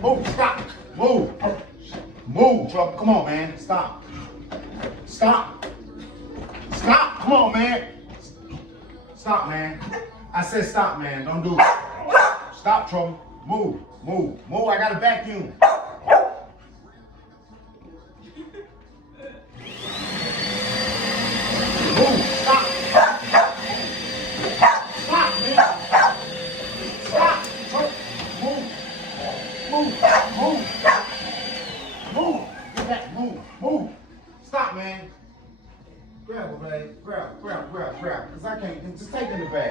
Move, stop. Move. Move, Trouble. Come on, man. Stop. Stop. Stop. Come on, man. Stop, man. I said stop, man. Don't do it. Stop, Trouble. Move. Move. Move. I got a vacuum.